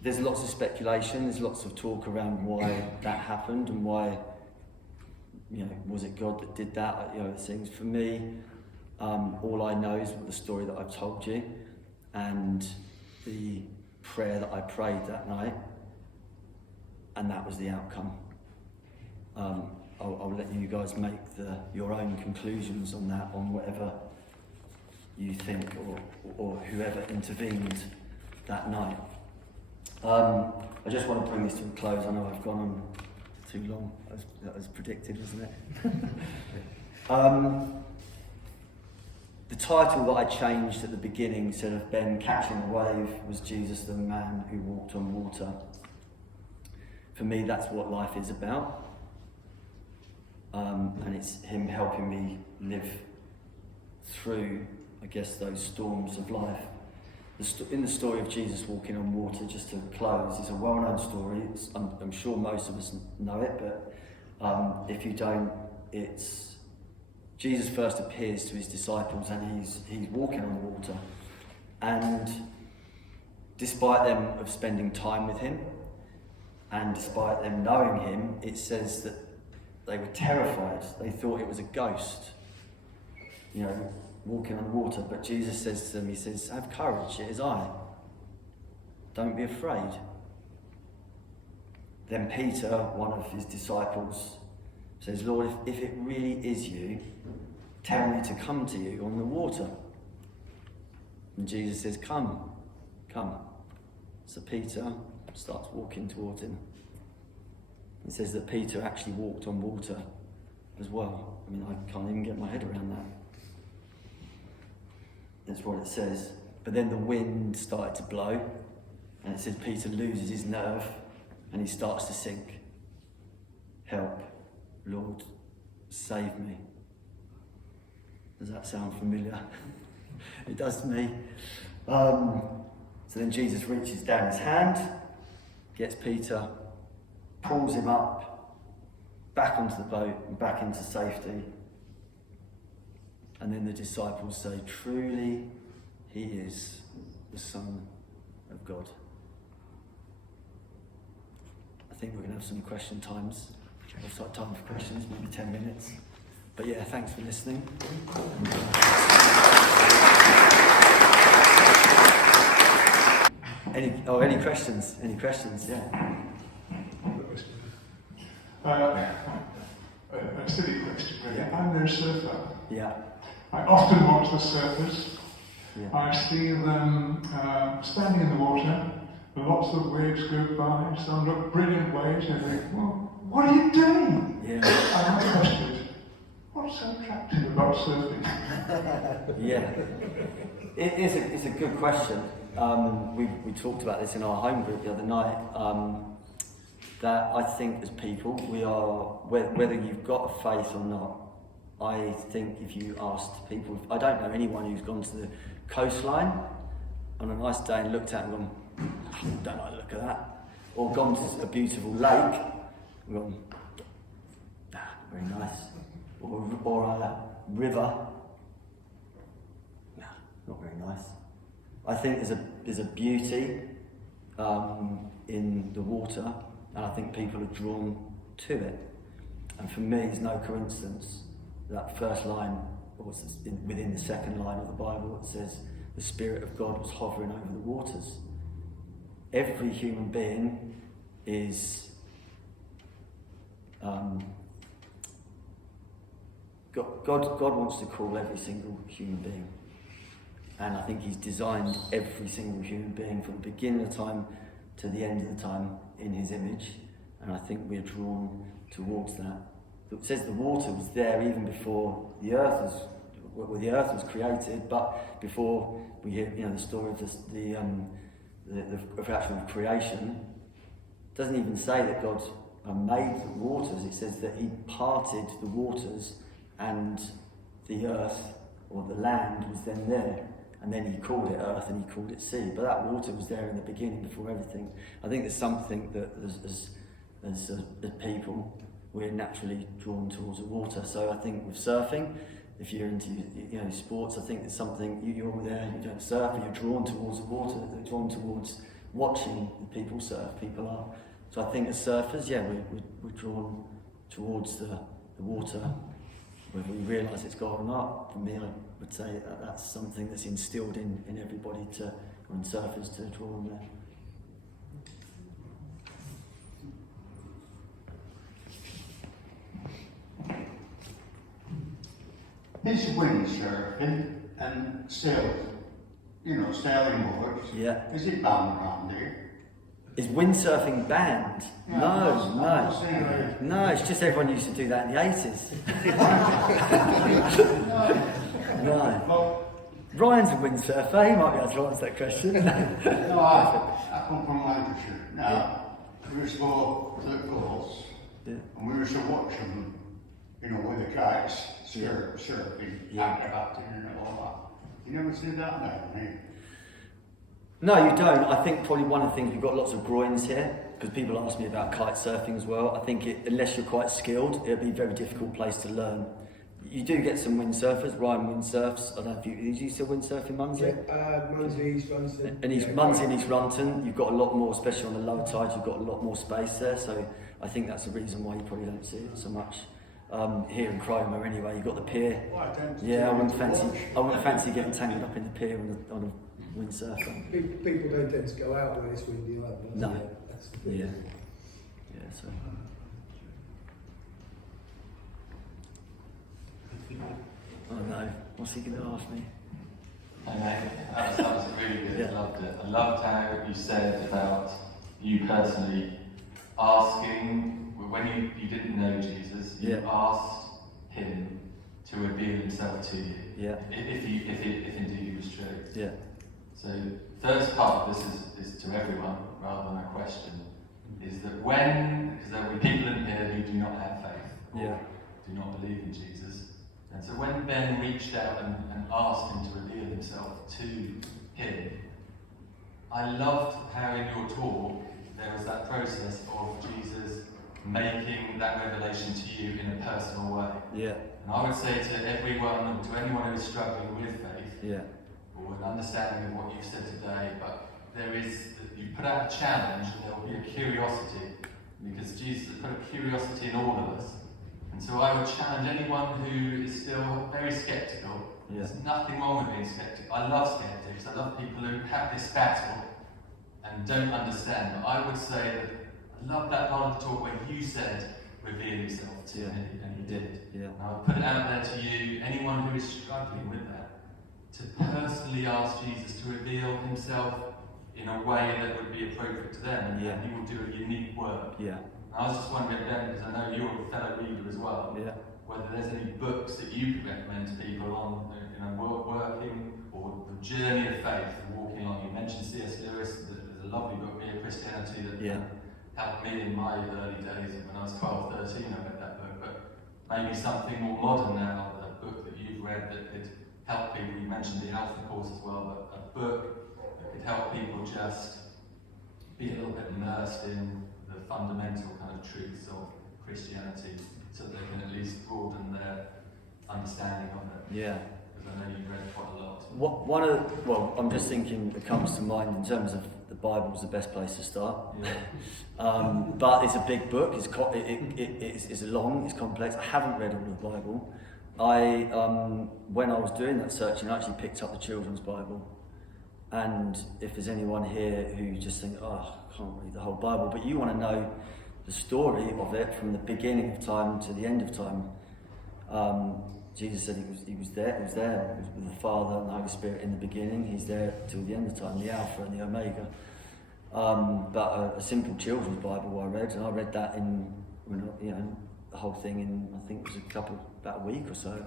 There's lots of speculation, there's lots of talk around why that happened and why, was it God that did that, things. For me, all I know is the story that I've told you and the prayer that I prayed that night, and that was the outcome. I'll let you guys make your own conclusions on that, on whatever you think or whoever intervened that night. I just want to bring this to a close. I know I've gone on too long. That was predicted, wasn't it? The title that I changed at the beginning, instead of Ben catching a wave, was Jesus the man who walked on water. For me, that's what life is about. And it's him helping me live through, I guess, those storms of life. In the story of Jesus walking on water, just to close, it's a well-known story. I'm sure most of us know it, but if you don't, it's Jesus first appears to his disciples and he's walking on the water. And despite them of spending time with him, and despite them knowing him, it says that they were terrified. They thought it was a ghost, walking on the water. But Jesus says to them, he says, have courage, it is I. Don't be afraid. Then Peter, one of his disciples, says, Lord, if it really is you, tell me to come to you on the water. And Jesus says, come. So Peter starts walking towards him. It says that Peter actually walked on water as well. I mean, I can't even get my head around that. That's what it says. But then the wind started to blow, and it says Peter loses his nerve and he starts to sink. Help, Lord, save me. Does that sound familiar? It does to me. So then Jesus reaches down his hand, gets Peter, pulls him up, back onto the boat and back into safety. And then the disciples say, truly, he is the Son of God. I think we're going to have some question times. We've got time for questions, maybe 10 minutes. But yeah, thanks for listening. Any questions? Any questions? Yeah. A silly question, really. Yeah. I'm no surfer. Yeah. I often watch the surfers. Yeah. I see them standing in the water, lots of waves go by, some look brilliant waves, and I think, well, what are you doing? Yeah. And my question is, what's so attractive about surfing? Yeah. It's a good question. We talked about this in our home group the other night. That I think as people, we are, whether you've got a faith or not, I think if you asked people, I don't know anyone who's gone to the coastline on a nice day and looked at it and gone, don't like the look of that. Or gone to a beautiful lake and gone, very nice. Or a river, not very nice. I think there's a beauty in the water, and I think people are drawn to it. And for me, it's no coincidence that first line, within the second line of the Bible, it says the Spirit of God was hovering over the waters. Every human being is God wants to call every single human being. And I think he's designed every single human being from the beginning of time to the end of the time in his image. And I think we're drawn towards that. It says the water was there even before the earth was created, but before we hear the story of the actual creation, it doesn't even say that God made the waters. It says that he parted the waters and the earth or the land was then there. And then he called it earth and he called it sea. But that water was there in the beginning before everything. I think there's something that as people, we're naturally drawn towards the water. So I think with surfing, if you're into sports, I think there's something, you're there, you don't surf, and you're drawn towards the water, you're drawn towards watching the people surf, people are. So I think as surfers, we're drawn towards the water, whether we realise it's God or not. For me, I would say that's something that's instilled in everybody when surfers to draw on there. Is windsurfing and sailing boards, is it banned around here? Is windsurfing banned? Yeah, No, it's just everyone used to do that in the 80s. No. Well, Ryan's a windsurfer, he might be able to answer that question. No, I come from Lancashire. Now, we used to go to the courts, and we used to watch them, you know, with the kites, surfing, acting and all that. You never see that now, eh? No, you don't. I think probably one of the things, we've got lots of groins here, because people ask me about kite surfing as well. I think unless you're quite skilled, it'll be a very difficult place to learn. You do get some windsurfers. Ryan windsurfs. I don't know if you still windsurfing, Munsey? Yeah, Munsey, East Runton. And he's Munsey and East Runton. You've got a lot more, especially on the low tides, you've got a lot more space there. So I think that's the reason why you probably don't see it so much. Here in Cromer anyway, you've got the pier. Yeah, I wouldn't fancy getting tangled up in the pier on a windsurfer. People don't tend to go out when it's windy either. No. Yeah, that's the thing. Yeah, so. Oh no, what's he going to ask me? That was really good. I loved it. I loved how you said about you personally asking, when you didn't know Jesus, you asked him to reveal himself to you. Yeah. If indeed he was true. Yeah. So first part of this is to everyone rather than a question, is that because there will be people in here who do not have faith or do not believe in Jesus. And so when Ben reached out and asked him to reveal himself to him, I loved how in your talk there was that process of Jesus making that revelation to you in a personal way. Yeah. And I would say to everyone, to anyone who is struggling with faith, or an understanding of what you've said today, but you put out a challenge and there will be a curiosity, because Jesus put a curiosity in all of us. And so I would challenge anyone who is still very sceptical. There's nothing wrong with being sceptical. I love skeptics. I love people who have this battle and don't understand. But I would say that I love that part of the talk where you said, reveal yourself to me, and you did. Yeah. And I would put it out there to you, anyone who is struggling with that, to personally ask Jesus to reveal himself in a way that would be appropriate to them, and he will do a unique work. Yeah. I was just wondering, Ben, because I know you're a fellow reader as well, whether there's any books that you could recommend to people on working or the journey of faith, walking along. You mentioned C.S. Lewis, there's a lovely book, Mere Christianity, that helped me in my early days when I was 12, 13, I read that book, but maybe something more modern now, a book that you've read that could help people. You mentioned the Alpha course as well, but a book that could help people just be a little bit immersed in the fundamental kind of truths of Christianity, so they can at least broaden their understanding of it. Yeah. Because I know you've read quite a lot. I'm just thinking that comes to mind in terms of the Bible's the best place to start. But it's a big book. It's long. It's complex. I haven't read all of the Bible. When I was doing that searching, I actually picked up the Children's Bible. And if there's anyone here who just think, I can't read the whole Bible, but you want to know the story of it from the beginning of time to the end of time. Jesus said he was there. He was with the Father and the Holy Spirit in the beginning. He's there till the end of time, the Alpha and the Omega. But a simple children's Bible I read, and I read that in, the whole thing in, I think it was about a week or so.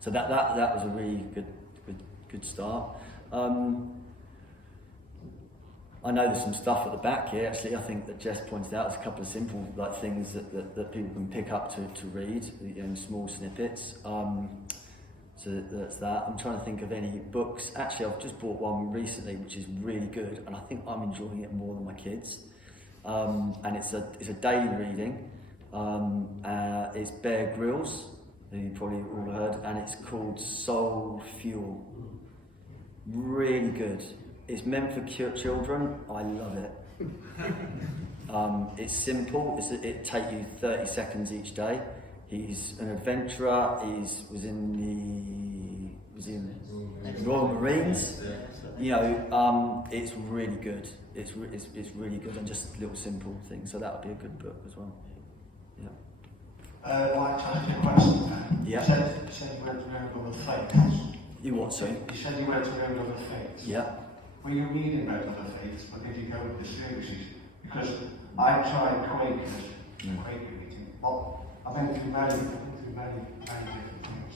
So that was a really good start. I know there's some stuff at the back here. Actually, I think that Jess pointed out there's a couple of simple things that people can pick up to read, small snippets. So that's that. I'm trying to think of any books. Actually, I've just bought one recently, which is really good, and I think I'm enjoying it more than my kids. And it's a daily reading. It's Bear Grylls, who you probably all heard, and it's called Soul Fuel. Really good. It's meant for children. I love it. It's simple. It takes you 30 seconds each day. He's an adventurer. Was in Royal Marines. It's really good. It's really good, and just little simple things. So that would be a good book as well. Yeah. I'd like to ask you a question, man. Yeah. You said you went around other faiths. You what, sorry? You said you went around other faiths. Yeah. Were you reading about other faiths, but did you go with the series? Because I tried Quaker reading. Well, I went through many different things.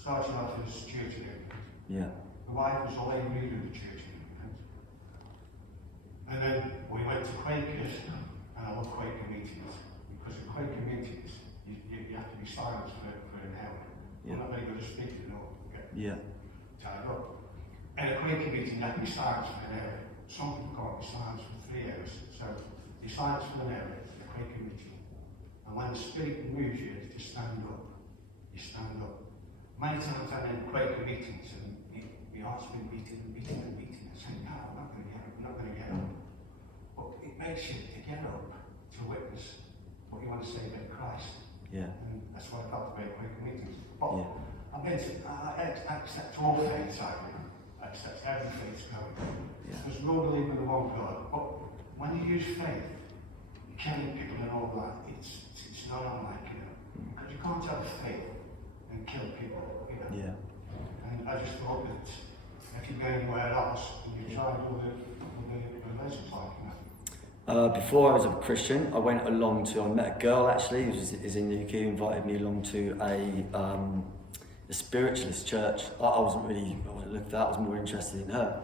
Starting off as tutoring, Yeah. The wife was a lay reader of the church. And then we went to Quakers, and I love Quaker meetings, because in Quaker meetings, you have to be silent for an hour. Yeah. You're not very good at speaking, you know, Yeah. tied up. In a Quaker meeting, you have to be silent for an hour. Some people can't be silent for 3 hours. So, be silent for an hour in a Quaker meeting. And when the Spirit moves you to stand up, you stand up. Many times I'm in Quaker meetings, and my heart's been beating and saying, no, I'm not going to get up. But it makes you to get up to witness what you want to say about Christ. Yeah. And that's what I cultivate Quaker meetings. But Yeah. I accept all faiths, I accept every faith going. Yeah. Because we all believe in the one God. But when you use faith, killing people and all that, it's not unlike, you know. Because you can't have faith and kill people, you know. Yeah. And I just thought that if you go anywhere else and you try all the religions like, you know. Before I was a Christian, I went along to, I met a girl actually, who is in the UK, who invited me along to a spiritualist church. I wasn't looking at that, I was more interested in her.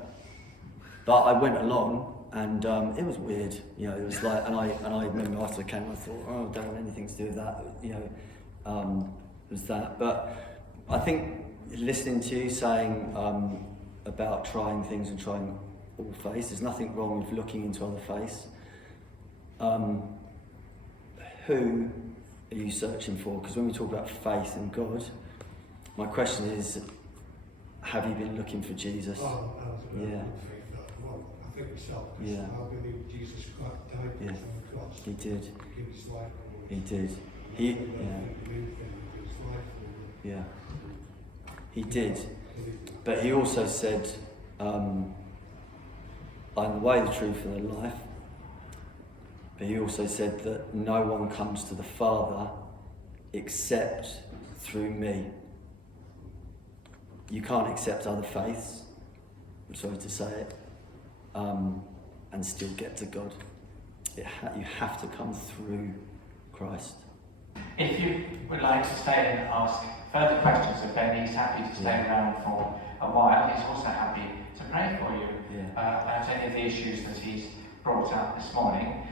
But I went along, and it was weird, you know, it was like, and I remember after I came, I thought, oh, I don't want anything to do with that, you know, it was that. But I think listening to you saying about trying things and trying all faiths, there's nothing wrong with looking into other faiths. Who are you searching for? Because when we talk about faith and God, my question is, have you been looking for Jesus? Oh, Yeah. I think myself. Yeah. I believe Jesus Christ died Yeah. on the cross. He did. Give his life for us. He did. Yeah. He did. But he also said, I'm the way, the truth, and the life. But he also said that no one comes to the Father except through me. You can't accept other faiths, I'm sorry to say it, and still get to God. You have to come through Christ. If you would like to stay and ask further questions of Ben, he's happy to stay around for a while. He's also happy to pray for you about any of the issues that he's brought up this morning.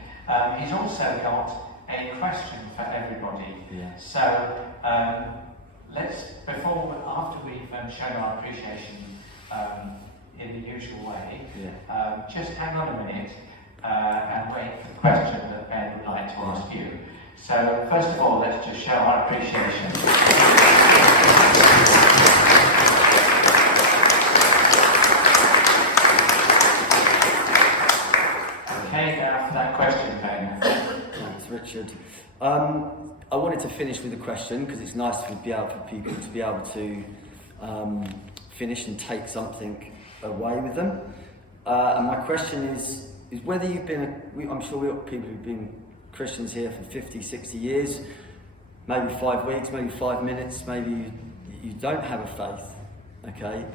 He's also got a question for everybody. Yeah. So after we've shown our appreciation in the usual way, just hang on a minute and wait for the question that Ben would like to ask you. So first of all, let's just show our appreciation. Okay, now for that question, Ben. Thanks, Richard. I wanted to finish with a question because it's nice for people to be able to finish and take something away with them. And my question is whether you've been, I'm sure we've got people who've been Christians here for 50, 60 years, maybe 5 weeks, maybe 5 minutes, maybe you don't have a faith, okay?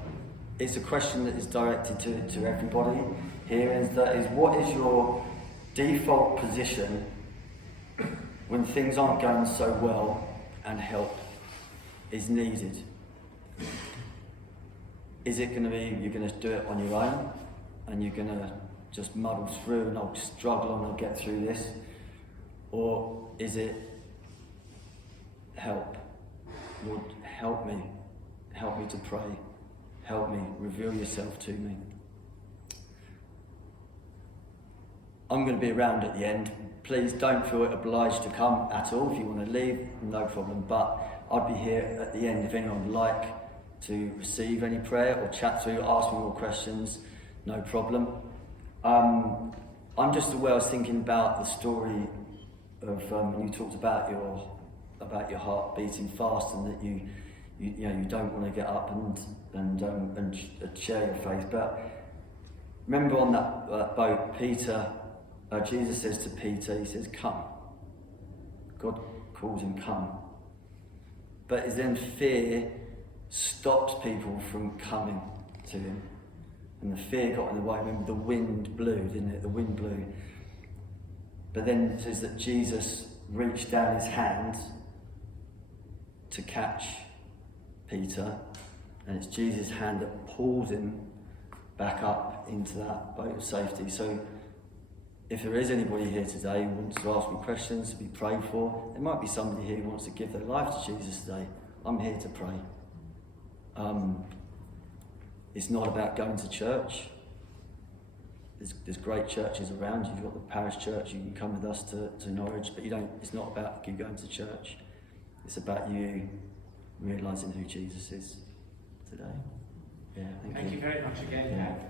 It's a question that is directed to everybody here, and that is, what is your default position when things aren't going so well and help is needed? Is it going to be, you're going to do it on your own and you're going to just muddle through and I'll struggle and I'll get through this? Or is it, help? Lord, help me to pray, help me, reveal yourself to me. I'm going to be around at the end. Please don't feel obliged to come at all. If you want to leave, no problem. But I'll be here at the end if anyone would like to receive any prayer or chat through, ask me more questions, no problem. I'm just aware, I was thinking about the story of when you talked about your heart beating fast, and that you don't want to get up and share your faith. But remember on that boat, Peter. Jesus says to Peter, he says, come. God calls him, come. But then fear stops people from coming to him. And the fear got in the way. Remember, the wind blew, didn't it? The wind blew. But then it says that Jesus reached down his hand to catch Peter, and it's Jesus' hand that pulls him back up into that boat of safety. So if there is anybody here today who wants to ask me questions, to be prayed for, there might be somebody here who wants to give their life to Jesus today. I'm here to pray. It's not about going to church. There's great churches around you. You've got the parish church. You can come with us to Norwich, but it's not about you going to church. It's about you realising who Jesus is today. Yeah, Thank you very much again, Dad.